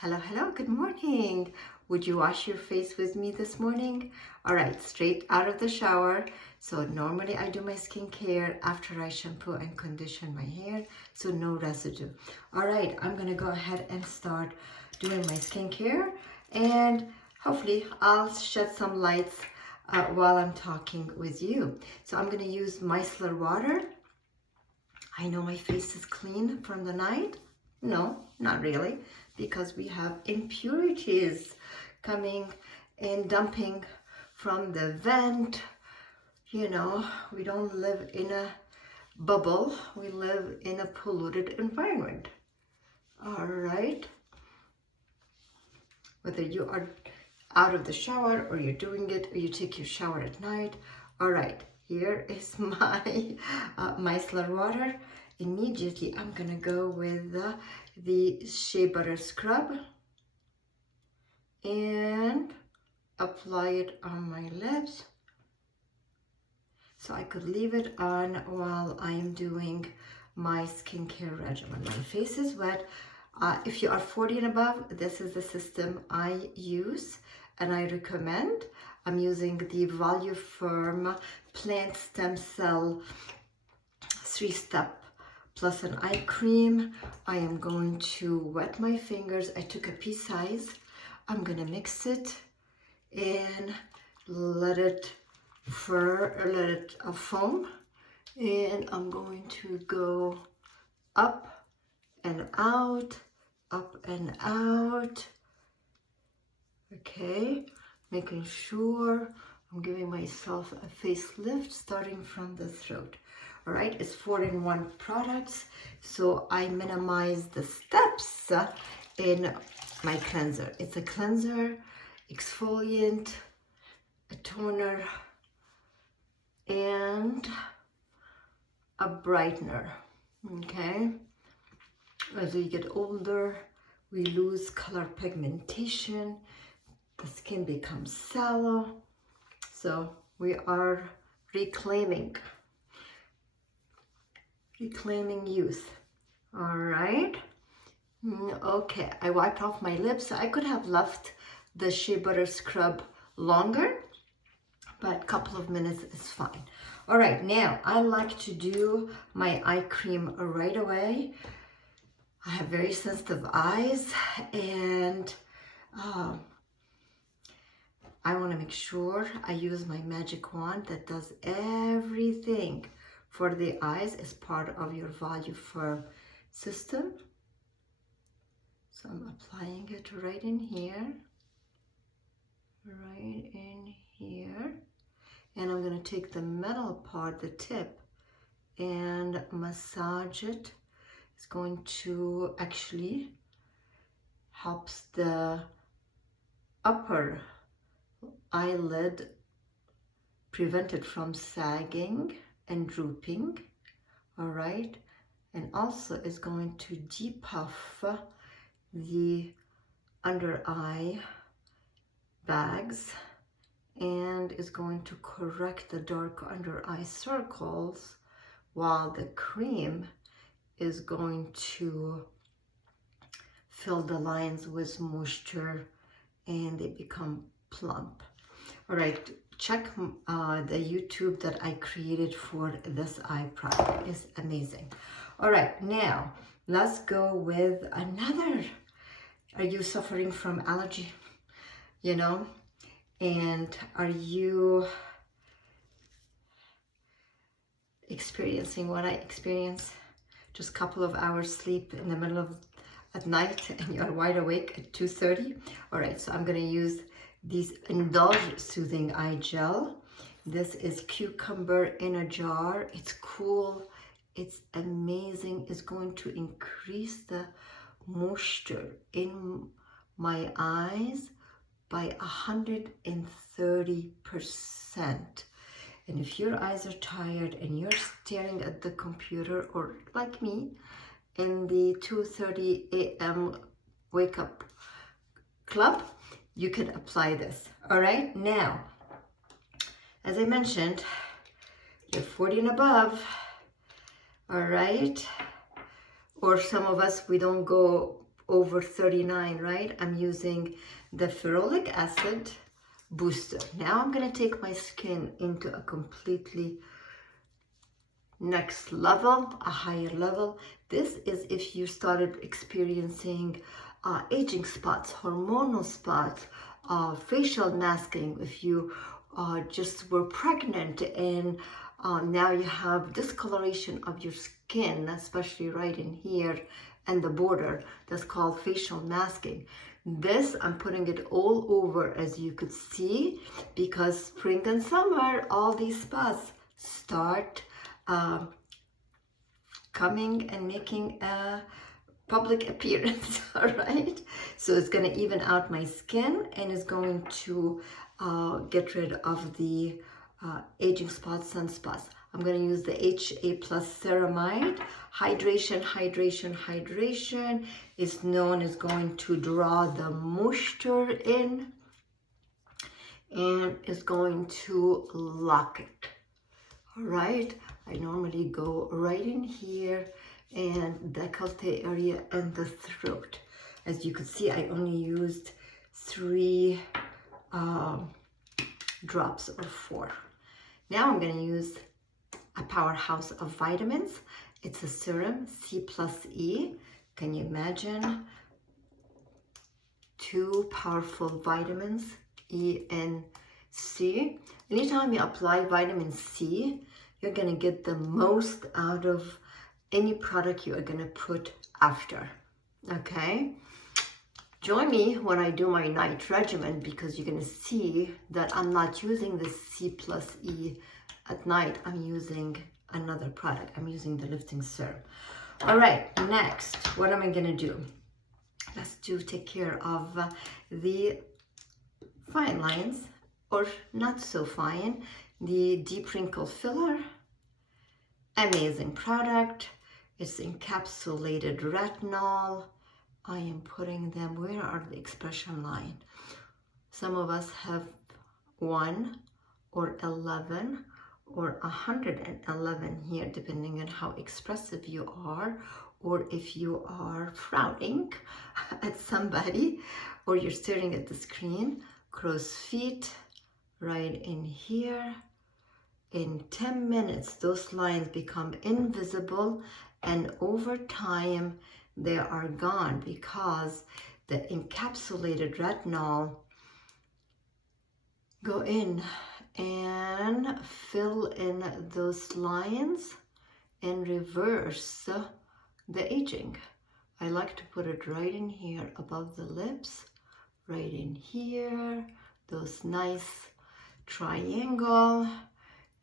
Hello, good morning. Would you wash your face with me this morning? All right, straight out of the shower. So normally I do my skincare after I shampoo and condition my hair, so no residue. All right, I'm gonna go ahead and start doing my skincare, and hopefully I'll shed some lights while I'm talking with you. So I'm gonna use micellar water. I know my face is clean from the night. No, not really, because we have impurities coming and dumping from the vent. You know, we don't live in a bubble, we live in a polluted environment. All right. Whether you are out of the shower or you're doing it or you take your shower at night. All right, here is my micellar water. Immediately I'm gonna go with the shea butter scrub and apply it on my lips, so I could leave it on while I'm doing my skincare regimen. My face is wet. If you are 40 and above, this is the system I use and I recommend. I'm using the Value Firm Plant Stem Cell 3-step plus an eye cream. I am going to wet my fingers. I took a pea size. I'm gonna mix it and let it foam, and I'm going to go up and out, up and out. Okay, making sure I'm giving myself a facelift starting from the throat. All right, it's 4-in-1 products, so I minimize the steps in my cleanser. It's a cleanser, exfoliant, a toner, and a brightener. Okay, as we get older, we lose color pigmentation, the skin becomes sallow, so we are reclaiming youth. All right. Okay, I wiped off my lips. I could have left the shea butter scrub longer, but a couple of minutes is fine. All right, now I like to do my eye cream right away. I have very sensitive eyes, and I want to make sure I use my magic wand that does everything for the eyes as part of your Value Firm system. So I'm applying it right in here, and I'm going to take the metal part, the tip, and massage it. It's going to actually helps the upper eyelid, prevent it from sagging and drooping. All right, and also is going to depuff the under eye bags and is going to correct the dark under eye circles, while the cream is going to fill the lines with moisture and they become plump. All right, check the YouTube that I created for this eye product. It's amazing. All right, now let's go with another. Are you suffering from allergy? You know, and are you experiencing what I experience? Just a couple of hours sleep in the middle of at night and you're wide awake at 2:30. All right, so I'm gonna use these Indulge Soothing Eye Gel. This is cucumber in a jar. It's cool, it's amazing. It's going to increase the moisture in my eyes by 130%. And if your eyes are tired and you're staring at the computer, or like me in the 2:30 a.m. wake up club, you can apply this. All right, now as I mentioned, you're 40 and above. All right, or some of us, we don't go over 39, right? I'm using the ferulic acid booster. Now I'm going to take my skin into a completely next level, a higher level. This is if you started experiencing aging spots, hormonal spots, facial masking, if you just were pregnant and now you have discoloration of your skin, especially right in here and the border. That's called facial masking. This, I'm putting it all over, as you could see, because spring and summer, all these spots start coming and making a public appearance. All right, so it's going to even out my skin and is going to get rid of the aging spots, sunspots. I'm going to use the HA plus ceramide. Hydration, hydration, hydration is known as going to draw the moisture in and is going to lock it. All right, I normally go right in here and décolleté area and the throat. As you can see, I only used 3 drops or 4. Now I'm going to use a powerhouse of vitamins. It's a serum, C plus E. Can you imagine? 2 powerful vitamins, E and C. Anytime you apply vitamin C, you're going to get the most out of any product you are going to put after. Okay? Join me when I do my night regimen, because you're going to see that I'm not using the C plus E at night. I'm using another product. I'm using the lifting serum. All right, next, what am I going to do? Let's take care of the fine lines, or not so fine, the deep wrinkle filler. Amazing product. It's encapsulated retinol. I am putting them, where are the expression line? Some of us have 1 or 11 or 111 here, depending on how expressive you are, or if you are frowning at somebody, or you're staring at the screen. Crow's feet right in here. In 10 minutes, those lines become invisible, and over time, they are gone, because the encapsulated retinol go in and fill in those lines and reverse the aging. I like to put it right in here above the lips, right in here, those nice triangle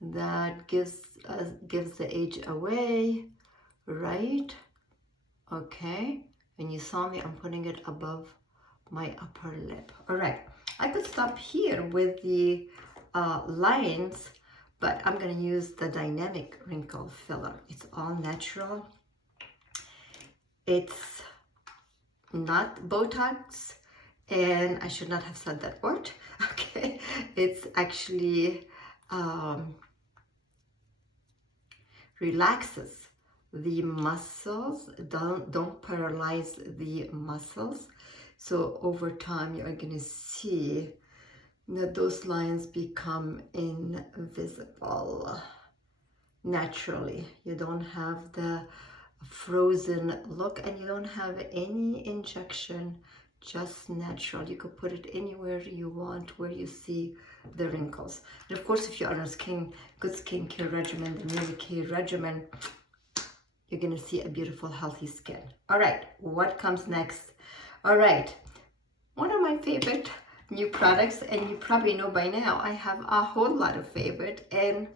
that gives the age away, right? Okay, and you saw me, I'm putting it above my upper lip. All right, I could stop here with the lines, but I'm going to use the dynamic wrinkle filler. It's all natural. It's not Botox, and I should not have said that word. Okay, it's actually relaxes the muscles, don't paralyze the muscles. So over time, you're going to see that those lines become invisible naturally. You don't have the frozen look, and you don't have any injection, just natural. You could put it anywhere you want where you see the wrinkles. And of course, if you're on a good skincare regimen, the Mary Kay regimen, you're going to see a beautiful, healthy skin. All right, what comes next? All right, one of my favorite new products, and you probably know by now, I have a whole lot of favorite, and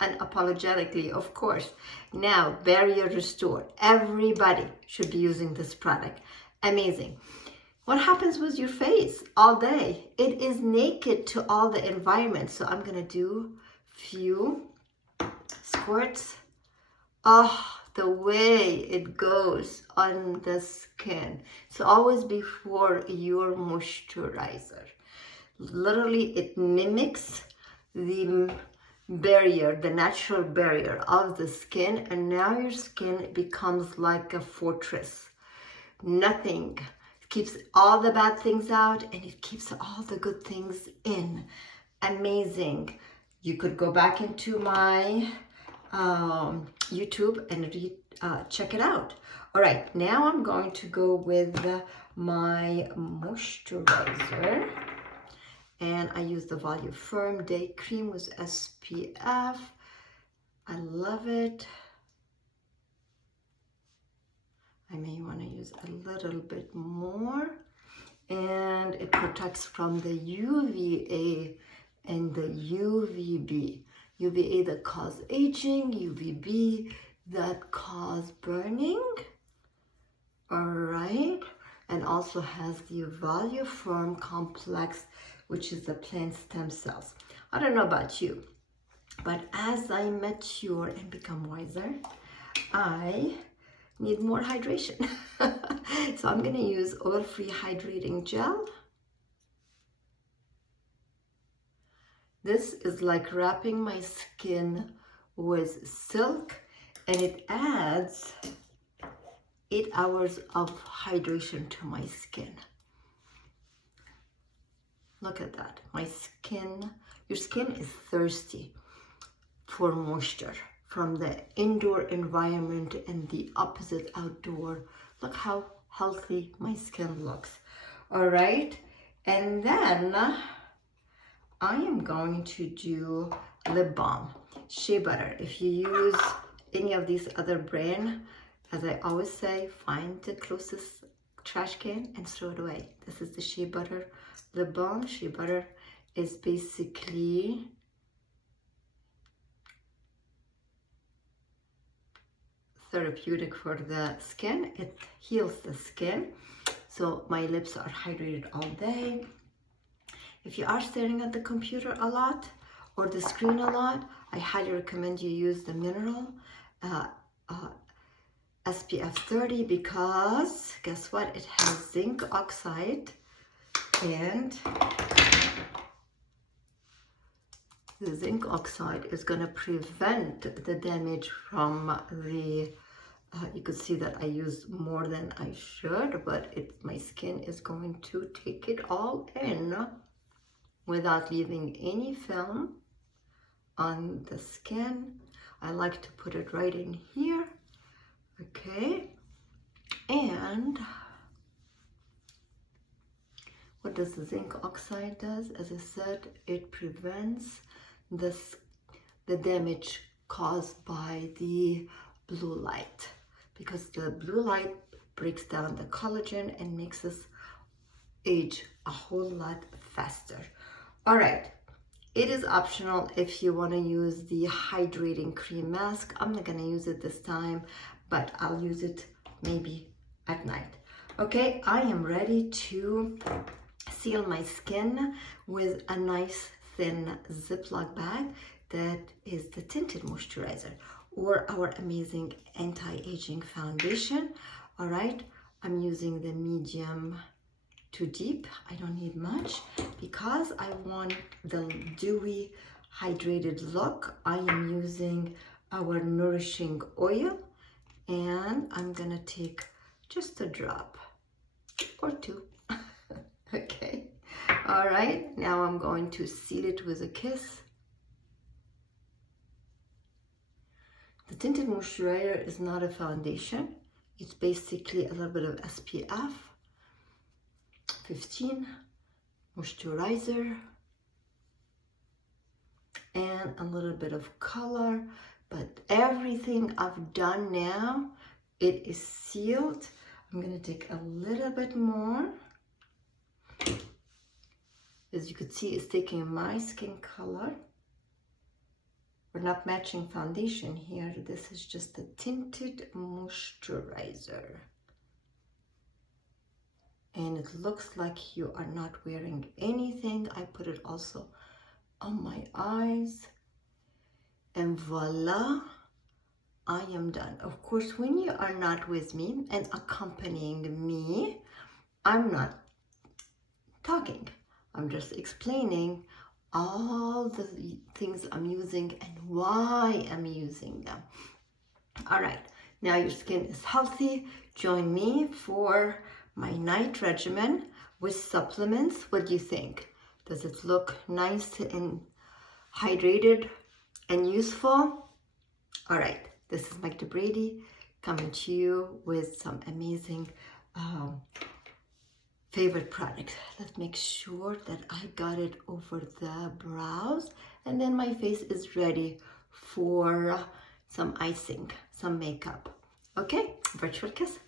unapologetically, of course. Now, Barrier Restore. Everybody should be using this product. Amazing. What happens with your face all day? It is naked to all the environment. So I'm going to do few squirts. Oh, the way it goes on the skin. So always before your moisturizer. Literally, it mimics the barrier, the natural barrier of the skin, and now your skin becomes like a fortress. nothing. It keeps all the bad things out and it keeps all the good things in. Amazing. You could go back into my YouTube and check it out. All right, now I'm going to go with my moisturizer. And I use the Volume Firm Day Cream with SPF. I love it. I may want to use a little bit more. And it protects from the UVA and the UVB. UVA that cause aging, UVB that cause burning. All right. And also has the Volume Complex, which is the plant stem cells. I don't know about you, but as I mature and become wiser, I need more hydration. So I'm going to use oil-free hydrating gel. This is like wrapping my skin with silk, and it adds 8 hours of hydration to my skin. Look at that. My skin, your skin is thirsty for moisture from the indoor environment and the opposite outdoor. Look how healthy my skin looks. All right. And then I am going to do lip balm, shea butter. If you use any of these other brand, as I always say, find the closest trash can and throw it away. This is the shea butter lip balm. Shea butter is basically therapeutic for the skin. It heals the skin. So my lips are hydrated all day. If you are staring at the computer a lot or the screen a lot, I highly recommend you use the mineral SPF 30, because guess what? It has zinc oxide, and the zinc oxide is going to prevent the damage from the you could see that I use more than I should, but my skin is going to take it all in without leaving any film on the skin. I like to put it right in here. Okay, and what does the zinc oxide does? As I said, it prevents the damage caused by the blue light, because the blue light breaks down the collagen and makes us age a whole lot faster. All right, it is optional if you want to use the hydrating cream mask. I'm not going to use it this time, but I'll use it maybe at night. Okay, I am ready to seal my skin with a nice thin Ziploc bag that is the tinted moisturizer or our amazing anti-aging foundation. All right, I'm using the medium to deep. I don't need much because I want the dewy hydrated look. I am using our nourishing oil, and I'm gonna take just a drop or two. Okay, all right, now I'm going to seal it with a kiss. The tinted moisturizer is not a foundation. It's basically a little bit of SPF 15 moisturizer and a little bit of color, but everything I've done now, it is sealed. I'm gonna take a little bit more. As you could see, it's taking my skin color. We're not matching foundation here. This is just a tinted moisturizer. And it looks like you are not wearing anything. I put it also on my eyes. And voila, I am done. Of course, when you are not with me and accompanying me, I'm not talking. I'm just explaining all the things I'm using and why I'm using them. All right, Now your skin is healthy. Join me for my night regimen with supplements. What do you think? Does it look nice and hydrated and useful? All right, this is Mike DeBrady coming to you with some amazing favorite product. Let's make sure that I got it over the brows, and then my face is ready for some icing, some makeup. Okay, virtual kiss.